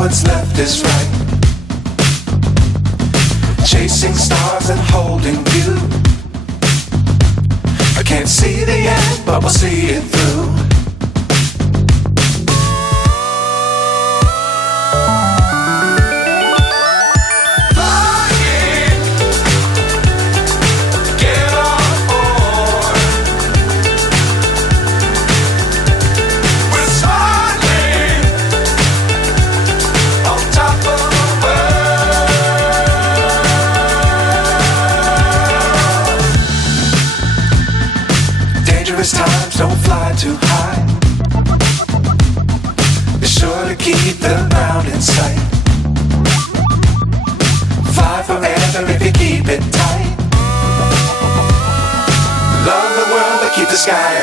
what's left is right. Chasing stars and holding you. I can't see the end, but we'll see it through. Times don't fly too high. Be sure to keep the ground in sight. Fly forever if you keep it tight. Love the world but keep the sky